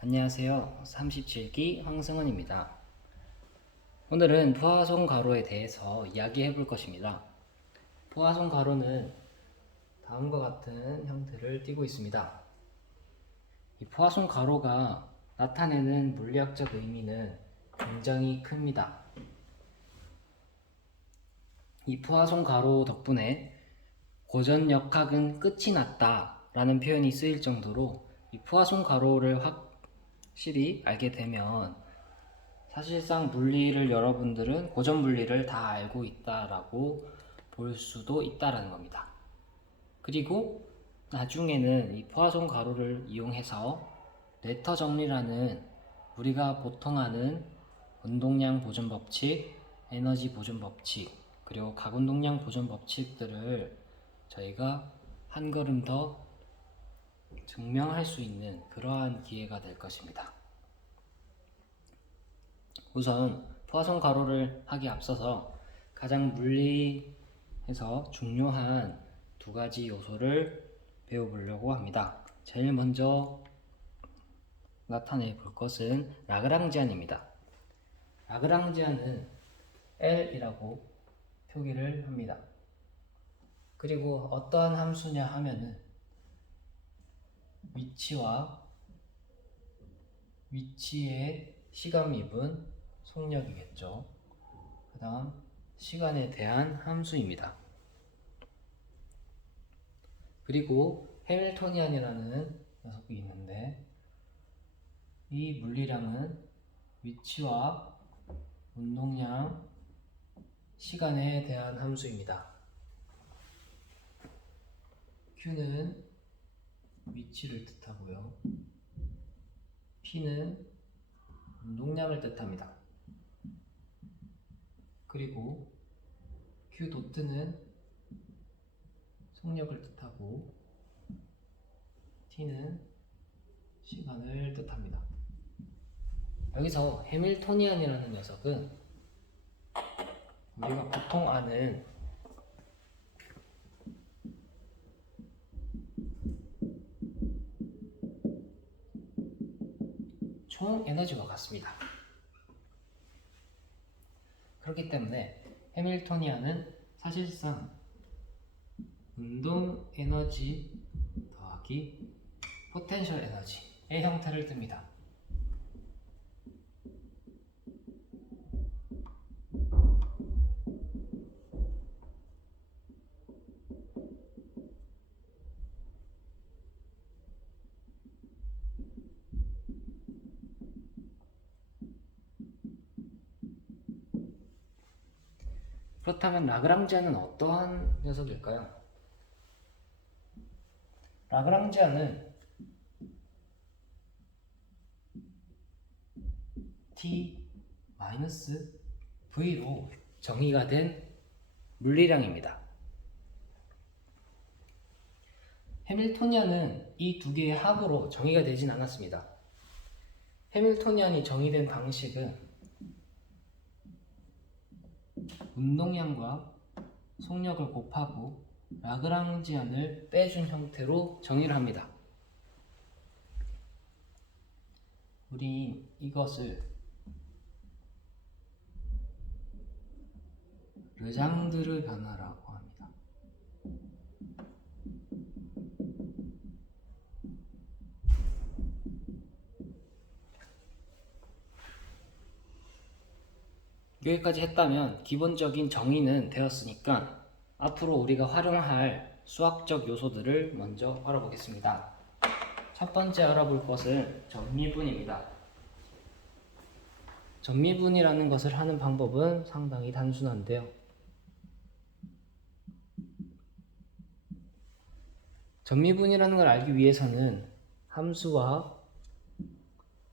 안녕하세요. 37기 황승원입니다. 오늘은 포화송 가로에 대해서 이야기해 볼 것입니다. 포화송 가로는 다음과 같은 형태를 띠고 있습니다. 이 포화송 가로가 나타내는 물리학적 의미는 굉장히 큽니다. 이 포화송 가로 덕분에 고전역학은 끝이 났다 라는 표현이 쓰일 정도로 이 포화송 가로를 확실히 알게 되면 사실상 물리를 여러분들은 고전 물리를 다 알고 있다라고 볼 수도 있다라는 겁니다. 그리고 나중에는 이 포화송 가로를 이용해서 뇌터 정리라는 우리가 보통 아는 운동량 보존 법칙, 에너지 보존 법칙, 그리고 각운동량 보존 법칙들을 저희가 한 걸음 더 증명할 수 있는 그러한 기회가 될 것입니다. 우선 포화송 가로를 하기 앞서서 가장 물리에서 중요한 두 가지 요소를 배워보려고 합니다. 제일 먼저 나타내 볼 것은 라그랑지안입니다. 라그랑지안은 L이라고 표기를 합니다. 그리고 어떠한 함수냐 하면은 위치의 시간미분 속력이겠죠. 그 다음 시간에 대한 함수입니다. 그리고 해밀토니안이라는 녀석이 있는데 이 물리량은 위치와 운동량, 시간에 대한 함수입니다. Q는 위치를 뜻하고요. P는 운동량을 뜻합니다. 그리고 Q 도트는 속력을 뜻하고 T는 시간을 뜻합니다. 여기서 해밀토니안이라는 녀석은 우리가 보통 아는 총 에너지와 같습니다. 그렇기 때문에 해밀토니안은 사실상 운동 에너지 더하기 포텐셜 에너지의 형태를 띱니다. 그렇다면 라그랑지안은 어떠한 녀석일까요? 라그랑지안은 T-V로 정의가 된 물리량입니다. 해밀토니안은 이 두 개의 합으로 정의가 되진 않았습니다. 해밀토니안이 정의된 방식은 운동량과 속력을 곱하고 라그랑지안을 빼준 형태로 정의를 합니다. 우리 이것을 르장드르 변화라고 합니다. 여기까지 했다면 기본적인 정의는 되었으니까 앞으로 우리가 활용할 수학적 요소들을 먼저 알아보겠습니다. 첫 번째 알아볼 것은 전미분입니다. 전미분이라는 것을 하는 방법은 상당히 단순한데요. 전미분이라는 걸 알기 위해서는 함수와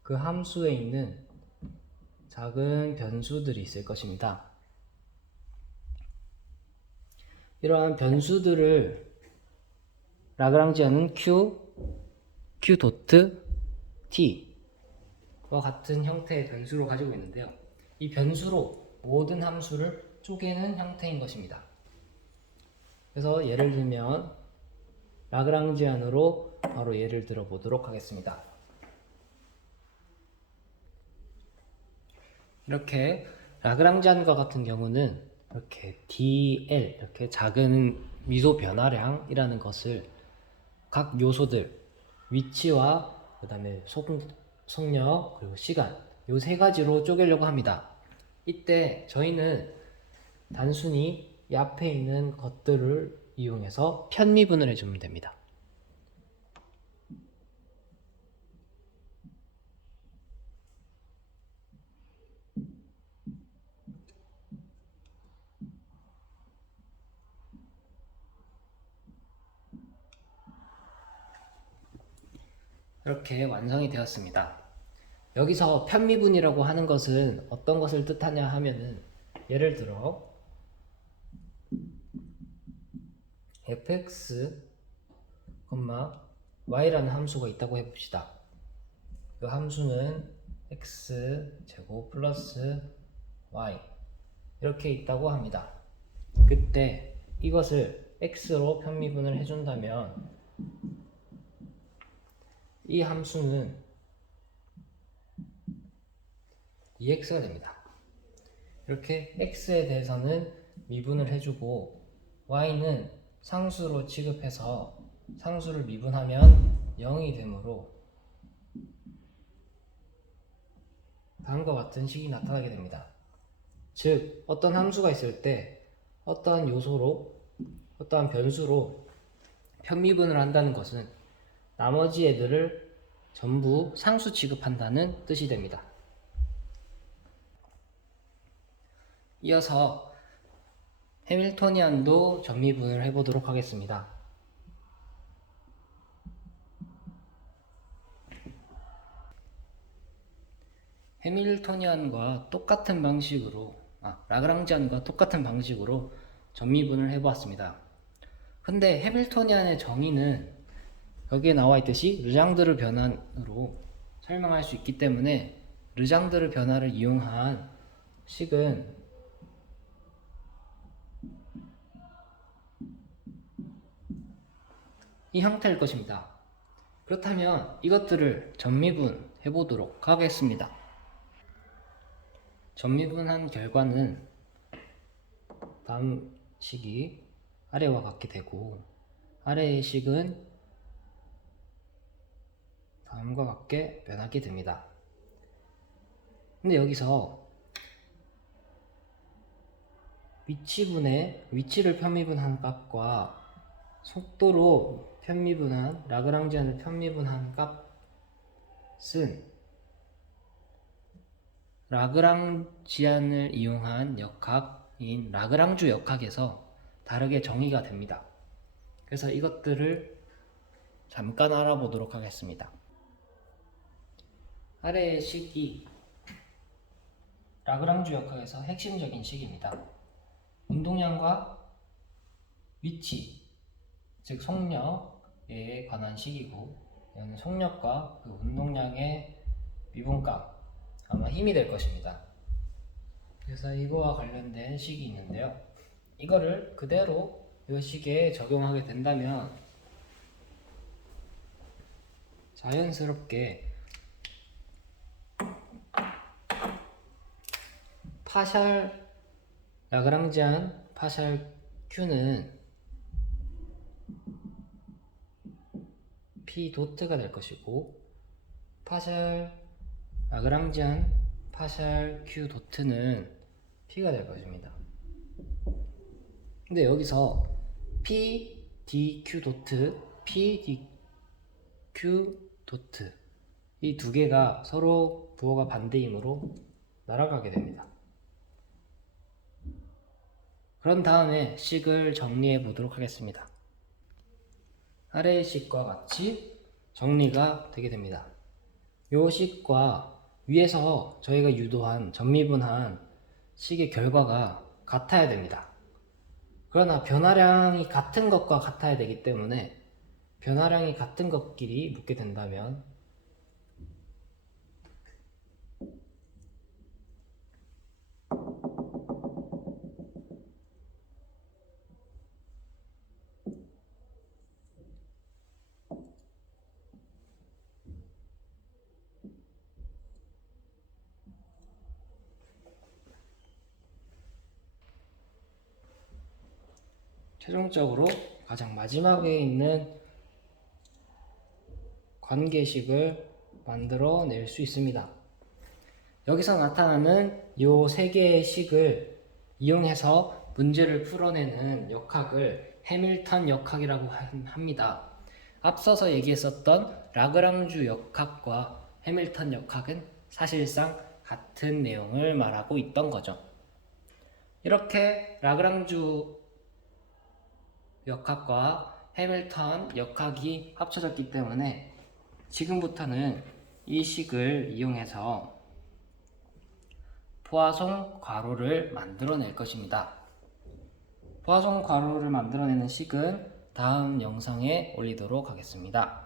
그 함수에 있는 작은 변수들이 있을 것입니다. 이러한 변수들을 라그랑지안은 Q 도트 T와 같은 형태의 변수로 가지고 있는데요. 이 변수로 모든 함수를 쪼개는 형태인 것입니다. 그래서 예를 들면 라그랑지안으로 바로 예를 들어 보도록 하겠습니다. 이렇게 라그랑지안과 같은 경우는 이렇게 DL, 이렇게 작은 미소 변화량이라는 것을 각 요소들, 위치와 그 다음에 속력, 그리고 시간, 요 세 가지로 쪼개려고 합니다. 이때 저희는 단순히 이 앞에 있는 것들을 이용해서 편미분을 해주면 됩니다. 이렇게 완성이 되었습니다. 여기서 편미분이라고 하는 것은 어떤 것을 뜻하냐 하면은, 예를 들어 fx, y라는 함수가 있다고 해봅시다. 그 함수는 x제곱 플러스 y 이렇게 있다고 합니다. 그때 이것을 x로 편미분을 해준다면 이 함수는 2x가 됩니다. 이렇게 x에 대해서는 미분을 해주고 y는 상수로 취급해서 상수를 미분하면 0이 되므로 다음과 같은 식이 나타나게 됩니다. 즉 어떤 함수가 있을 때 어떠한 요소로, 어떠한 변수로 편미분을 한다는 것은 나머지 애들을 전부 상수 취급한다는 뜻이 됩니다. 이어서 해밀토니안도 전미분을 해보도록 하겠습니다. 해밀토니안과 똑같은 방식으로, 라그랑지안과 똑같은 방식으로 전미분을 해보았습니다. 근데 해밀토니안의 정의는 여기에 나와 있듯이 르장드르 변환으로 설명할 수 있기 때문에 르장드르 변화를 이용한 식은 이 형태일 것입니다. 그렇다면 이것들을 전미분 해보도록 하겠습니다. 전미분한 결과는 다음 식이 아래와 같게 되고, 아래의 식은 다음과 같게 변하게 됩니다. 근데 여기서 위치를 편미분한 값과 속도로 편미분한, 라그랑지안을 편미분한 값은 라그랑지안을 이용한 역학인 라그랑주 역학에서 다르게 정의가 됩니다. 그래서 이것들을 잠깐 알아보도록 하겠습니다. 아래의 식이 라그랑주 역학에서 핵심적인 식입니다. 운동량과 위치, 즉 속력에 관한 식이고, 이는 속력과 그 운동량의 미분값, 아마 힘이 될 것입니다. 그래서 이거와 관련된 식이 있는데요. 이거를 그대로 이 식에 적용하게 된다면 자연스럽게 파샬 라그랑지안 파샬 Q는 P 도트가 될 것이고, 파샬 라그랑지안 파샬 Q 도트는 P가 될 것입니다. 근데 여기서 P, DQ 도트, P, DQ 도트 이 두 개가 서로 부호가 반대이므로 날아가게 됩니다. 그런 다음에 식을 정리해 보도록 하겠습니다. 아래의 식과 같이 정리가 되게 됩니다. 요 식과 위에서 저희가 유도한 전미분한 식의 결과가 같아야 됩니다. 그러나 변화량이 같은 것과 같아야 되기 때문에 변화량이 같은 것끼리 묶게 된다면 최종적으로 가장 마지막에 있는 관계식을 만들어낼 수 있습니다. 여기서 나타나는 이 세 개의 식을 이용해서 문제를 풀어내는 역학을 해밀턴 역학이라고 합니다. 앞서서 얘기했었던 라그랑주 역학과 해밀턴 역학은 사실상 같은 내용을 말하고 있던 거죠. 이렇게 라그랑주 역학과 해밀턴 역학이 합쳐졌기 때문에 지금부터는 이 식을 이용해서 포화송 괄호를 만들어낼 것입니다. 포화송 괄호를 만들어내는 식은 다음 영상에 올리도록 하겠습니다.